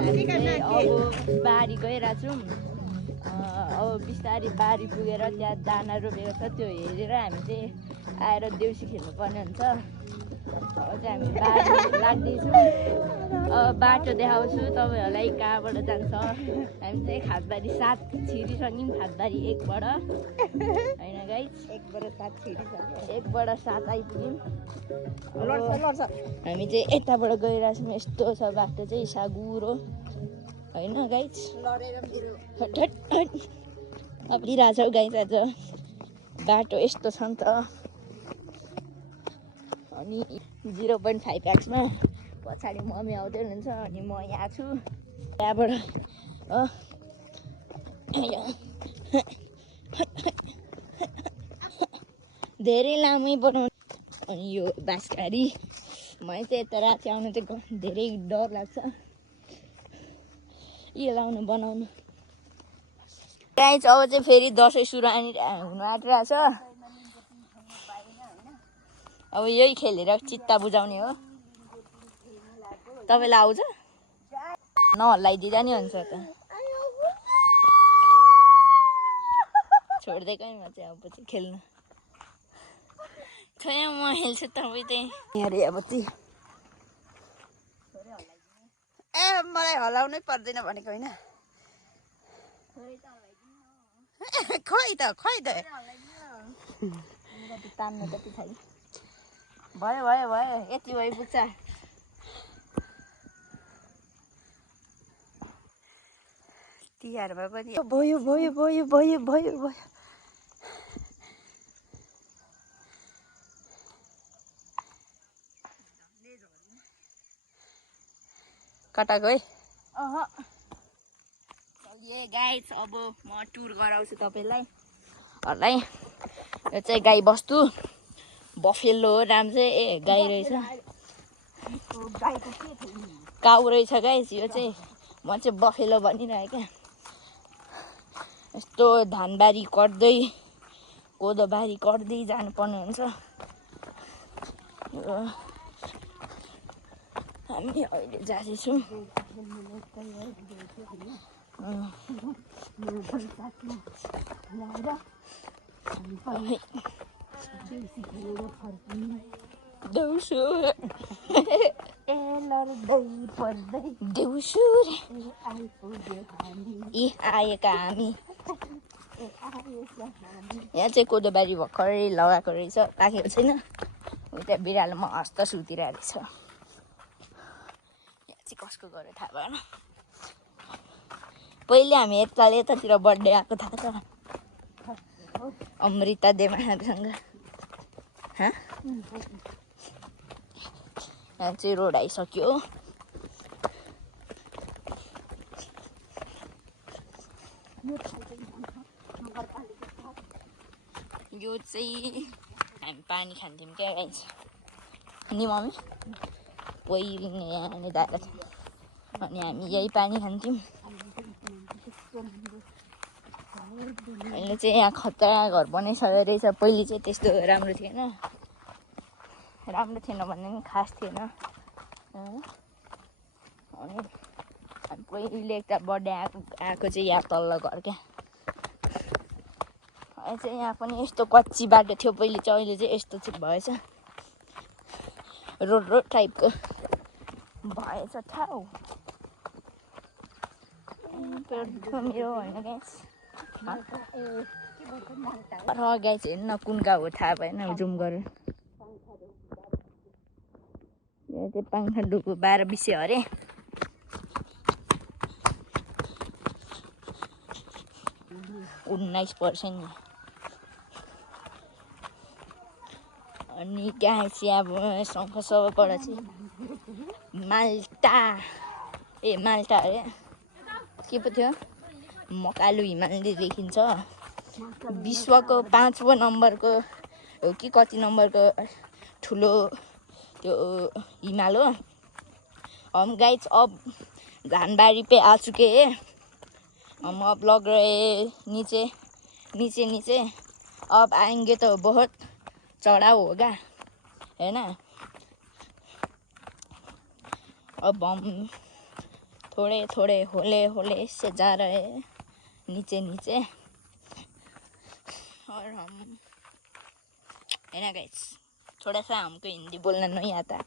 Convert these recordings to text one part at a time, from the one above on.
अब बारी गइरहेको छौँ। अब बिस्तारै बारी पुगेर त्यहाँ दाना रोपेको छ त्यो हेरेर हामी चाहिँ आएर देउसी खेल्नुपर्ने हुन्छ। अब चाहिँ हामी बारी लाग्दैछौँ। बाटो देखाउँछु तपाईँहरूलाई कहाँबाट जान्छ। हामी चाहिँ खादबारी 7 छिरिसक्यौँ, खादबारी 1बाट होइन गाइस, 1बाट 7 आइपुग्यौँ। हामी चाहिँ यताबाट गइरहेछौँ। यस्तो छ बाटो चाहिँ साँगुरो होइन गाइस। अप्रिरहेछौ गाइस, आज बाटो यस्तो छ नि त। अनि 0.5x पछाडि मम्मी आउँदै हुनुहुन्छ अनि म यहाँ छु। त्यहाँबाट धेरै लामै बनाउनु। अनि यो बाँसघारी मलाई चाहिँ यता राति आउनु चाहिँ धेरै डर लाग्छ। यो लाउनु बनाउनु गाइस। अब चाहिँ फेरि दसैँ सुरु हुनु आँटिरहेको छ। अब यही खेलेर चित्ता बुझाउने हो। तपाईँलाई आउँछ? नहल्लाइदिँदा नि हुन्छ त। छोडिदिएकै म चाहिँ अब चाहिँ खेल्नु। छोया म खेल्छु तपाईँ चाहिँ हेरेपछि। ए मलाई हलाउनै पर्दैन भनेको होइन। खोइ त तान्नु त पछाडि भयो भयो भयो यति भयो पुग्छ। तिहारमा पनि भयो भयो भयो भयो भयो भयो। कता गए? ए गाइस, अब म टुर गराउँछु तपाईँलाई। यो चाहिँ गाई बस्तु बफेलो हो नाम चाहिँ। ए गाई रहेछ, काउ रहेछ गाइस। यो चाहिँ म चाहिँ बफेलो भनिरहेँ क्या। यस्तो धानबारी कट्दै कोदोबारी कट्दै जानुपर्ने हुन्छ। हामी अहिले जाँदैछौँ। देउसुर यी आएका हामी। यहाँ चाहिँ कोदोबारी भर्खरै लगाएको रहेछ, पाकेको छैन। उता बिरालोमा हस्त सुतिरहेको रहेछ। यहाँ चाहिँ कसको गऱ्यो थाहा भएन। पहिले हामी यतातिर बर्थडे आएको थाहा छ अमृता देमासँग। यहाँ चाहिँ रोड आइसक्यो। यो चाहिँ हामी पानी खान्थ्यौँ क्या गाइस नि मम्मी। पहिले यहाँ दादा थियो अनि हामी यही पानी खान्थ्यौँ। अहिले चाहिँ यहाँ खतरा घर बनाइसकेको रहेछ। पहिले चाहिँ त्यस्तो राम्रो थिएन। राम्रो थिएन भन्ने पनि खास थिएन। अनि पहिले एकता बर्थडे आएको चाहिँ यहाँ तल्लो घर क्या। अहिले चाहिँ यहाँ पनि यस्तो कच्ची बाटो थियो पहिले चाहिँ, अहिले चाहिँ यस्तो चाहिँ भएछ। रोड टाइपको भएछ ठाउँ। मेरो होइन गाइस। गाइस हेर्न कुन गाउँ हो थाहा भएन, जुम गरेर। यो चाहिँ पाङखाडुको 12 अरे। %19। अनि त्यहाँ चाहिँ अब शङ्खसभाबाट चाहिँ माल्टा अरे के पो थियो, मकालु हिमालले देखिन्छ। विश्वको 5औं नम्बरको हो कि कति नम्बरको ठुलो त्यो हिमाल हो। हम गाइस अब धानबारी पे आ चुके हैं। हम अब लग रहे नीचे। अब आएंगे तो बहुत चढ़ाव होगा, है ना। अब हम थोड़े थोड़े होले होले से जा रहे हैं नीचे नीचे। और हम है ना गाइस, थोड़ा सा हमको हिंदी बोलना नहीं आता।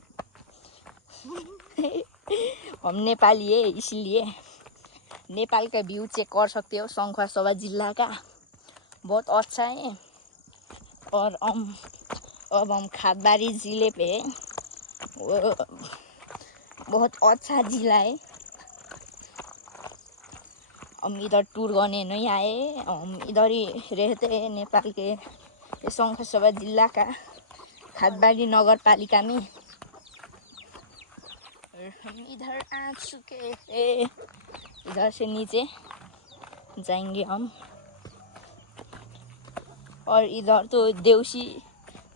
हम नेपाली है, इसलिए नेपाल का व्यू चेक कर सकते हो शंखुवासभा जिला का, बहुत अच्छा है। और अब हम खादबारी जिले पे है, वो बहुत अच्छा जिला है। हम इधर टूर करने नहीं आए, हम इधर ही रहते हैं नेपाल के शंखुवासभा जिला का खादबारी नगर पालिका में। और हम इधर आ चुके हैं, इधर से नीचे जाएंगे हम। और इधर तो देउसी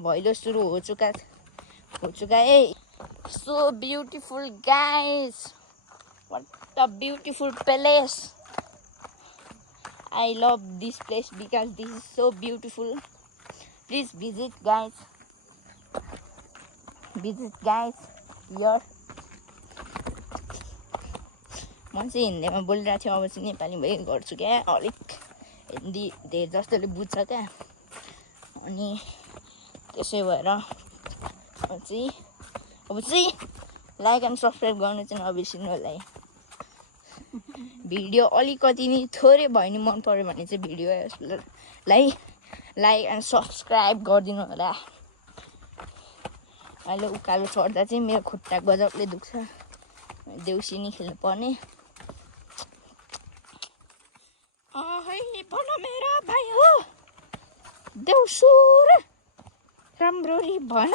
भैलो शुरू हो चुका है। So beautiful guys, what a beautiful place. I love this place because this is so beautiful. Please visit guys. Visit guys here. म चाहिँ हिन्दीमा बोलिरहेको थिएँ, अब चाहिँ नेपालीमै गर्छु क्या। अलिक हिन्दी धेरै जस्तोले बुझ्छ क्या, अनि त्यसै भएर अब चाहिँ लाइक एन्ड सब्सक्राइब गर्नु चाहिँ नबिर्सिनु होला है। भिडियो अलिकति नि थोरै भयो नि मन पर्यो भने चाहिँ भिडियोलाई लाइक एन्ड सब्सक्राइब गरिदिनु होला। अहिले उकालो चढ्दा चाहिँ मेरो खुट्टा गजबले दुख्छ, देउसी नि खेल्नु पर्ने। है भन मेरा भाइ हो देउसुर, राम्ररी भन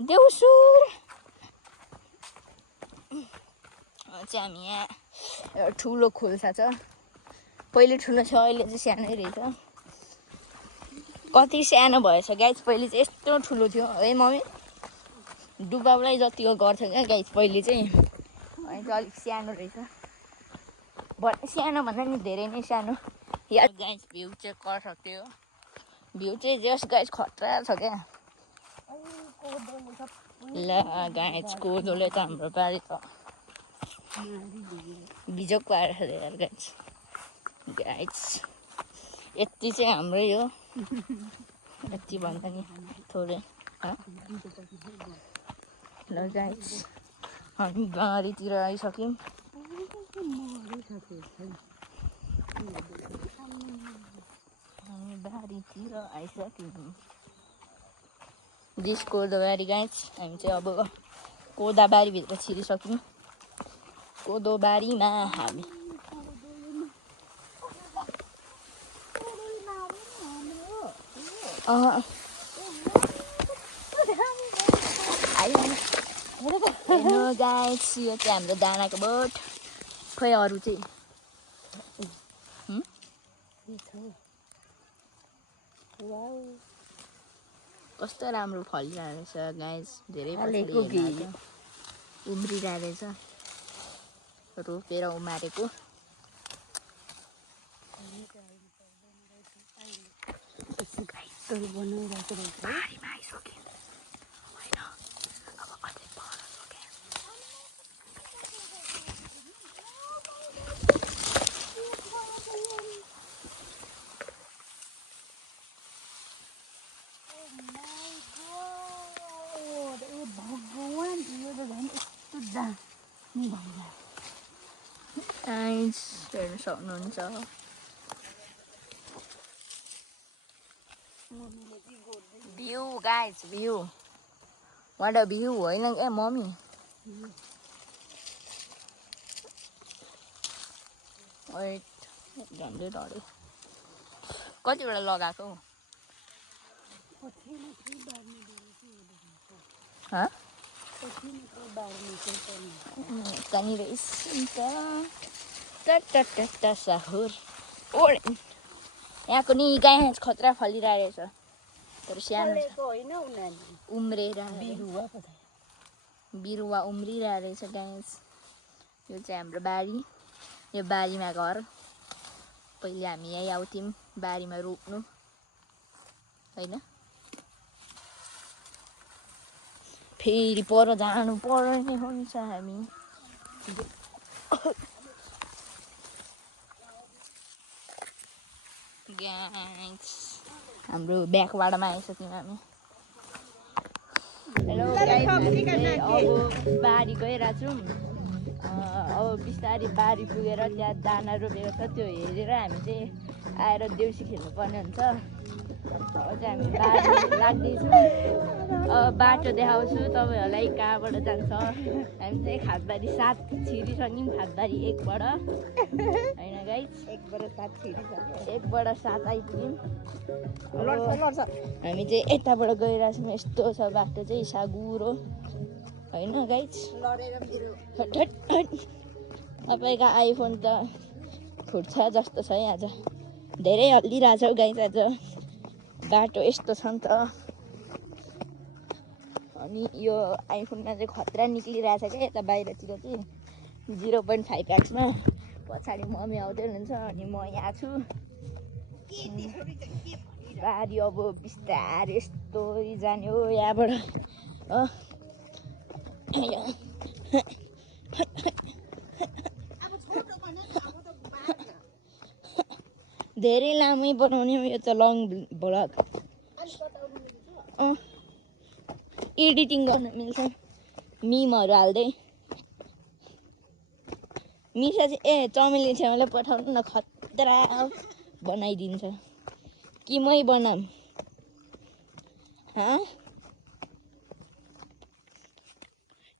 देउसुर। चाहिँ हामी यहाँ एउटा ठुलो खोल्सा छ, पहिले ठुलो छ अहिले चाहिँ सानै रहेछ। कति सानो भएछ गाइस, पहिले चाहिँ यस्तो ठुलो थियो है मम्मी, डुबाउलाई जतिको गर्थ्यो क्या गाइस पहिले चाहिँ, अहिले चाहिँ अलिक सानो रहेछ। सानो भन्दा नि धेरै नै सानो। या गाइस भ्यू चेक कर सकते हो, भ्यू चाहिँ जस गाइस खतरा छ क्या। ल गाइस कोदोले त हाम्रो बारी त बिजोक पारेर यार गाइस यति चाहिँ हाम्रै हो, यति भन्दा नि थोरै। ल गाइस हामी बारीतिर आइसक्यौँ। हामी बारीतिर आइसक्यौँ। दिस कोदोबारी गाइस, हामी चाहिँ अब कोदाबारीभित्र छिरिसक्यौँ। कोदोबारीमा हामी हेर्नु गाइस, यो चाहिँ हाम्रो दानाको बोट। खोइ अरू चाहिँ कस्तो राम्रो फलिरहेको रहेछ गाइस, धेरै उम्रिरहेको रहेछ, रोपेर उमारेको। बारीमा आइसक्यो होइन, अब अझै पर सक्यो। भगवान यो त झन् यस्तो दामी भन्छ। हेर्नु सक्नुहुन्छ view guys, view what a view होइन ए मम्मी। झन्डै डढ्यो। कतिवटा लगाएको हौ? कहाँनिर साहुर ओड यहाँको नि गाई खतरा फलिरहेको रहेछ, तर सानो उम्रेर बिरुवा उम्रिरहेको रहेछ गाइस। यो चाहिँ हाम्रो बारी, यो बारीमा घर। पहिले हामी यहीँ आउँथ्यौँ बारीमा रोप्नु होइन, फेरि पर जानु पर्ने हुन्छ हामी। गाइस हाम्रो ब्याकवाटमा आइसक्यौँ हामी हेलो गाइस हामी चाहिँ अब बारी गइरहेको छौँ अब बिस्तारै बारी पुगेर त्यहाँ दाना रोपेको छ त्यो हेरेर हामी चाहिँ आएर देउसी खेल्नुपर्ने हुन्छ अब चाहिँ हामी बारी लाग्दैछौँ बाटो देखाउँछु तपाईँहरूलाई कहाँबाट जान्छ हामी चाहिँ खातबारी 7 छिरिसक्यौँ खातबारी 1 बाट होइन गाइस 1 बाट 7 छिरिसक्यो 1 बाट 7 आइपुग्यौँ लड्छ हामी चाहिँ यताबाट गइरहेको छौँ यस्तो छ बाटो चाहिँ सागुरो होइन गाइस लडेर मेरो तपाईँको आइफोन त फुट्छ जस्तो छ है आज धेरै हल्लिरहेछ हौ गाइस आज बाटो यस्तो छ नि त अनि यो आइफोनमा चाहिँ खतरा निक्लिरहेछ क्या यता बाहिरतिर चाहिँ 0.5x मा पछाडि मम्मी आउँदै हुनुहुन्छ अनि म यहाँ छु बारी अब बिस्तारै यस्तो जाने हो यहाँबाट धेरै लामै बनाउने हो यो त लङ भ्लग एडिटिङ गर्न मिल्छ मिमहरू हाल्दै मिसा चाहिँ चमेली छेउलाई पठाउनु न खतरा बनाइदिन्छ कि मै बनाऊँ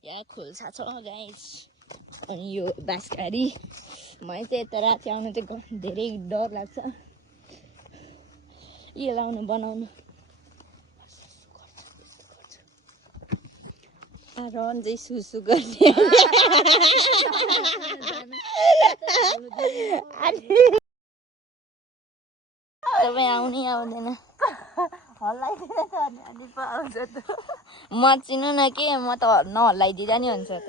यहाँ खोल्सा छ गाइस अनि यो बाँसघारी मलाई चाहिँ यता राति आउनु चाहिँ धेरै डर लाग्छ यो लाउनु बनाउनु रन चाहिँ सुसु गर्ने तपाईँ आउनै आउँदैन हल्लाइदिँदैन त अनि पो आउँछ त म चिन्नु न के म त नहल्लाइदिँदा नि हुन्छ त